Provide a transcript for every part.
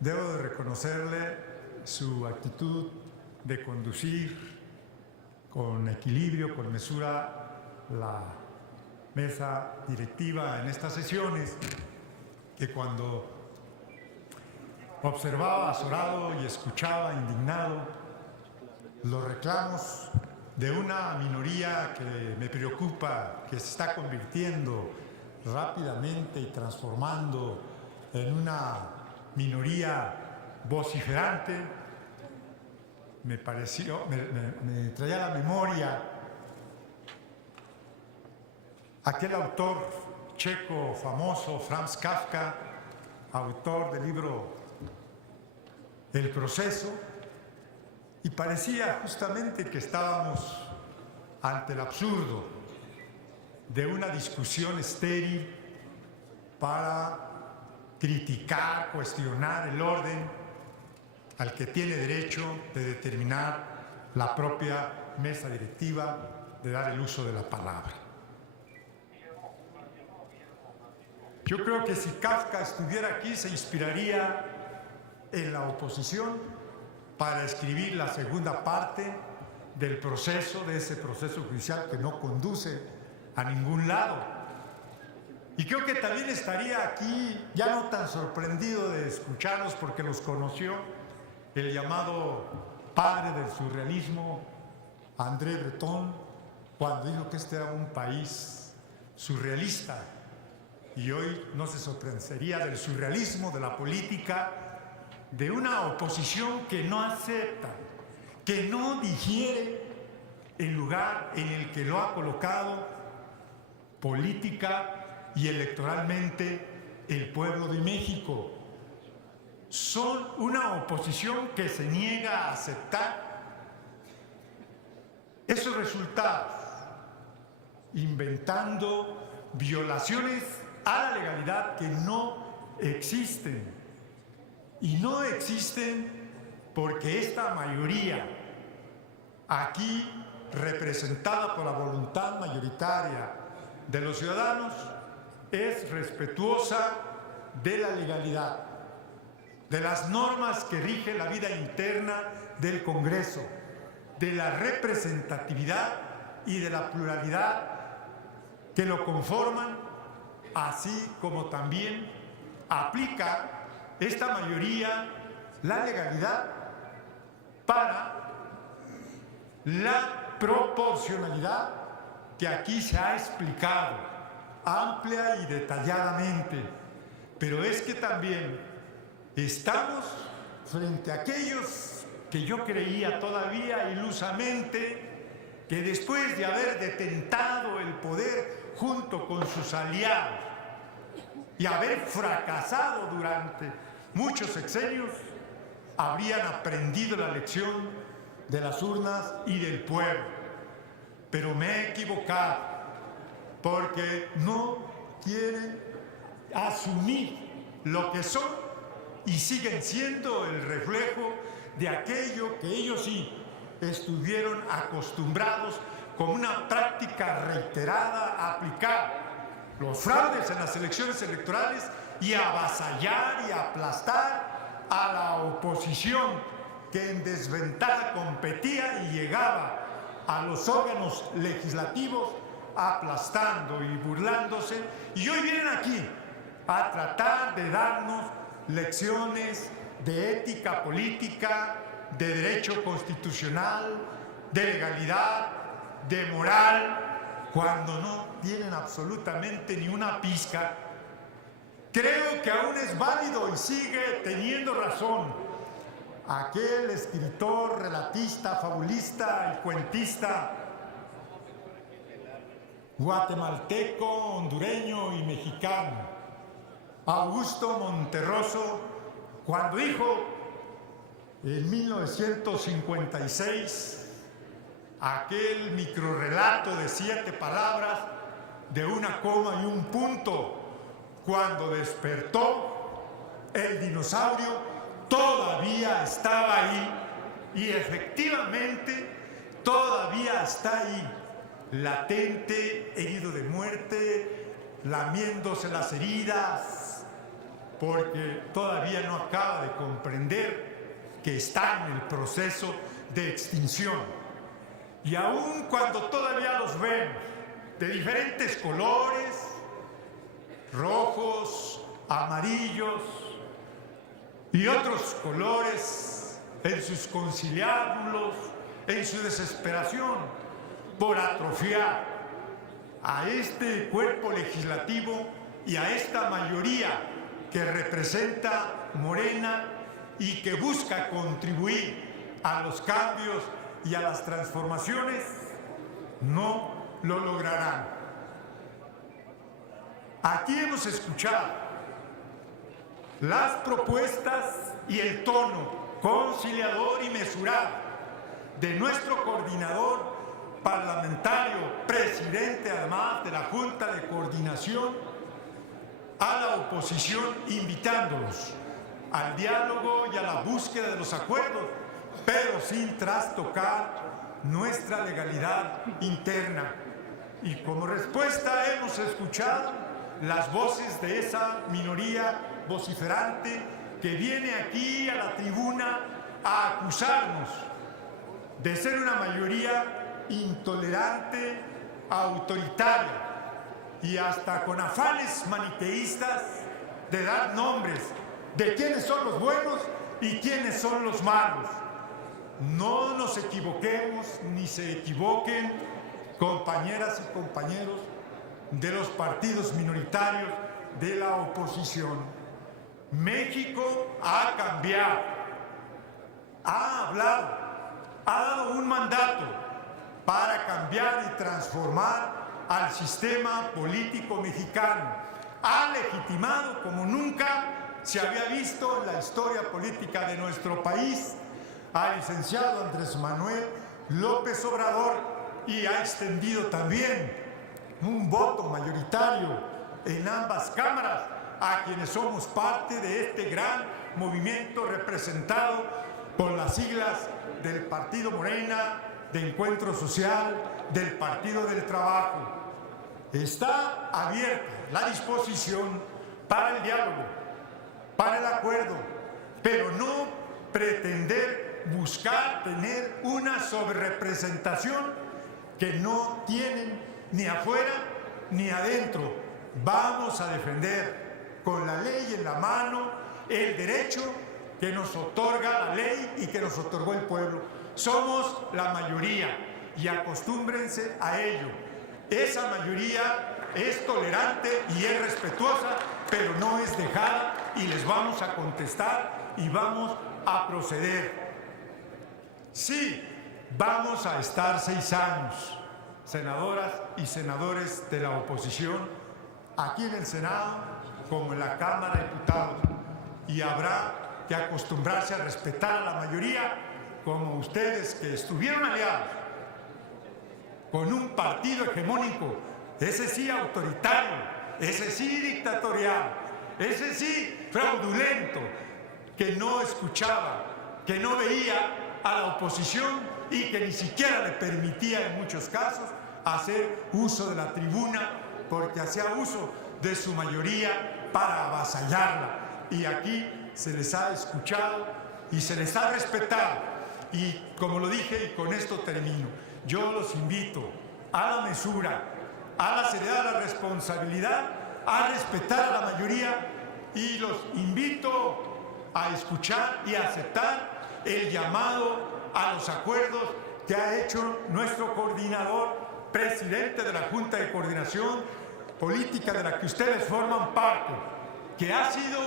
Debo de reconocerle su actitud de conducir con equilibrio, con mesura, la mesa directiva en estas sesiones, que cuando observaba azorado y escuchaba indignado los reclamos de una minoría que me preocupa, que se está convirtiendo rápidamente y transformando en una minoría vociferante, me traía a la memoria aquel autor checo famoso, Franz Kafka, autor del libro El Proceso, y parecía justamente que estábamos ante el absurdo de una discusión estéril para criticar, cuestionar el orden al que tiene derecho de determinar la propia mesa directiva, de dar el uso de la palabra. Yo creo que si Kafka estuviera aquí se inspiraría en la oposición para escribir la segunda parte del proceso, de ese proceso judicial que no conduce a ningún lado. Y creo que también estaría aquí, ya no tan sorprendido de escucharlos porque los conoció, el llamado padre del surrealismo, André Breton, cuando dijo que este era un país surrealista. Y hoy no se sorprendería del surrealismo, de la política, de una oposición que no acepta, que no digiere el lugar en el que lo ha colocado política y electoralmente el pueblo de México. Son una oposición que se niega a aceptar esos resultados, inventando violaciones a la legalidad que no existen. Y no existen porque esta mayoría, aquí representada por la voluntad mayoritaria de los ciudadanos, es respetuosa de la legalidad, de las normas que rigen la vida interna del Congreso, de la representatividad y de la pluralidad que lo conforman, así como también aplica esta mayoría la legalidad para la proporcionalidad que aquí se ha explicado amplia y detalladamente. Pero es que también estamos frente a aquellos que yo creía todavía ilusamente que después de haber detentado el poder junto con sus aliados y haber fracasado durante muchos sexenios, habrían aprendido la lección de las urnas y del pueblo. Pero me he equivocado, porque no quieren asumir lo que son y siguen siendo el reflejo de aquello que ellos sí estuvieron acostumbrados con una práctica reiterada a aplicar: los fraudes en las elecciones electorales y avasallar y aplastar a la oposición que en desventaja competía y llegaba a los órganos legislativos aplastando y burlándose, y hoy vienen aquí a tratar de darnos lecciones de ética política, de derecho constitucional, de legalidad, de moral, cuando no tienen absolutamente ni una pizca. Creo que aún es válido y sigue teniendo razón aquel escritor, relatista, fabulista y cuentista guatemalteco, hondureño y mexicano, Augusto Monterroso, cuando dijo en 1956 aquel microrrelato de 7 palabras, de una coma y un punto: cuando despertó, el dinosaurio todavía estaba ahí, y efectivamente todavía está ahí, latente, herido de muerte, lamiéndose las heridas, porque todavía no acaba de comprender que está en el proceso de extinción. Y aun cuando todavía los vemos de diferentes colores, rojos, amarillos y otros colores, en sus conciliábulos, en su desesperación por atrofiar a este cuerpo legislativo y a esta mayoría que representa Morena y que busca contribuir a los cambios y a las transformaciones, no lo lograrán. Aquí hemos escuchado las propuestas y el tono conciliador y mesurado de nuestro coordinador parlamentario, presidente además de la Junta de Coordinación, a la oposición, invitándolos al diálogo y a la búsqueda de los acuerdos, pero sin trastocar nuestra legalidad interna. Y como respuesta hemos escuchado las voces de esa minoría vociferante que viene aquí a la tribuna a acusarnos de ser una mayoría intolerante, autoritaria y hasta con afanes maniqueístas de dar nombres de quiénes son los buenos y quiénes son los malos. No nos equivoquemos ni se equivoquen, compañeras y compañeros de los partidos minoritarios de la oposición. México ha cambiado, ha hablado, ha dado un mandato para cambiar y transformar al sistema político mexicano. Ha legitimado como nunca se había visto en la historia política de nuestro país al licenciado Andrés Manuel López Obrador y ha extendido también un voto mayoritario en ambas cámaras a quienes somos parte de este gran movimiento representado por las siglas del Partido Morena, de Encuentro Social, del Partido del Trabajo. Está abierta la disposición para el diálogo, para el acuerdo, pero no pretender buscar tener una sobrerepresentación que no tienen ni afuera ni adentro. Vamos a defender con la ley en la mano el derecho que nos otorga la ley y que nos otorgó el pueblo. Somos la mayoría y acostúmbrense a ello. Esa mayoría es tolerante y es respetuosa, pero no es dejada y les vamos a contestar y vamos a proceder. Sí, vamos a estar 6 años, senadoras y senadores de la oposición, aquí en el Senado como en la Cámara de Diputados, y habrá que acostumbrarse a respetar a la mayoría, como ustedes que estuvieron aliados con un partido hegemónico, ese sí autoritario, ese sí dictatorial, ese sí fraudulento, que no escuchaba, que no veía a la oposición y que ni siquiera le permitía en muchos casos hacer uso de la tribuna porque hacía uso de su mayoría para avasallarla. Y aquí se les ha escuchado y se les ha respetado. Y como lo dije, y con esto termino, yo los invito a la mesura, a la seriedad, a la responsabilidad, a respetar a la mayoría y los invito a escuchar y a aceptar el llamado a los acuerdos que ha hecho nuestro coordinador, presidente de la Junta de Coordinación Política de la que ustedes forman parte, que ha sido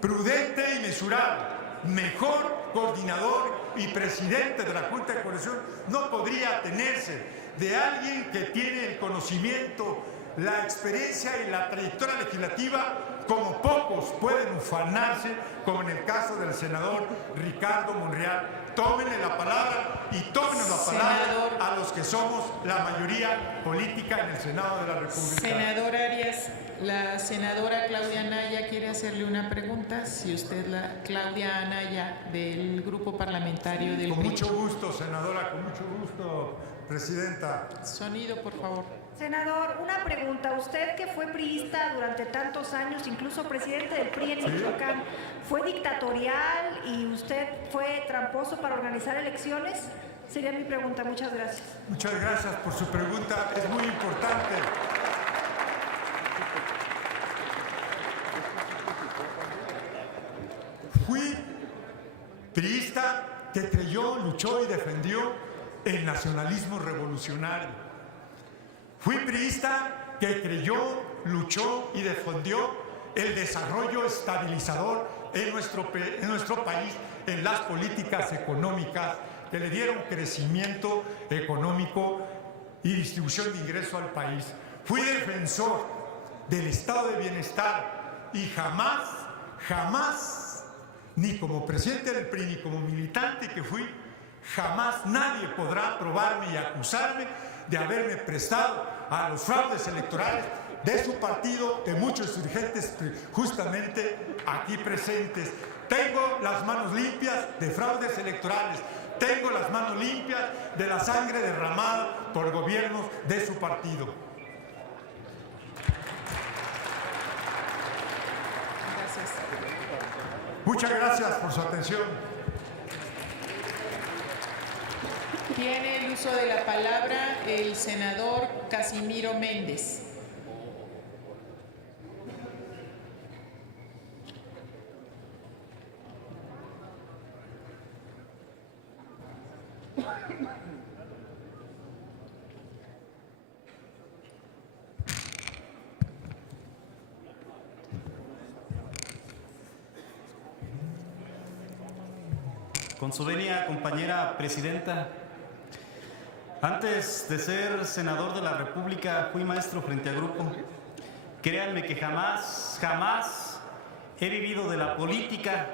prudente y mesurado, mejor coordinador y presidente de la Junta de Coordinación no podría tenerse de alguien que tiene el conocimiento, la experiencia y la trayectoria legislativa como pocos pueden ufanarse, como en el caso del senador Ricardo Monreal. Tómenle la palabra y tómenos la palabra a los que somos la mayoría política en el Senado de la República. Senador Arias, la senadora Claudia Anaya quiere hacerle una pregunta. Si usted, la Claudia Anaya, del Grupo Parlamentario del PRI. Con mucho gusto, senadora, con mucho gusto, presidenta. Sonido, por favor. Senador, una pregunta. Usted que fue priista durante tantos años, incluso presidente del PRI en Michoacán, ¿fue dictatorial y usted fue tramposo para organizar elecciones? Sería mi pregunta. Muchas gracias. Muchas gracias por su pregunta, es muy importante. Fui priista que creyó, luchó y defendió el nacionalismo revolucionario. Fui priista que creyó, luchó y defendió el desarrollo estabilizador en nuestro país, en las políticas económicas que le dieron crecimiento económico y distribución de ingresos al país. Fui defensor del estado de bienestar y jamás, ni como presidente del PRI, ni como militante que fui, jamás nadie podrá probarme y acusarme de haberme prestado a los fraudes electorales de su partido, de muchos dirigentes justamente aquí presentes. Tengo las manos limpias de fraudes electorales, tengo las manos limpias de la sangre derramada por gobiernos de su partido. Gracias. Muchas gracias por su atención. Tiene el uso de la palabra el senador Casimiro Méndez. Con su venia, compañera presidenta, antes de ser senador de la República fui maestro frente a grupo. Créanme que jamás he vivido de la política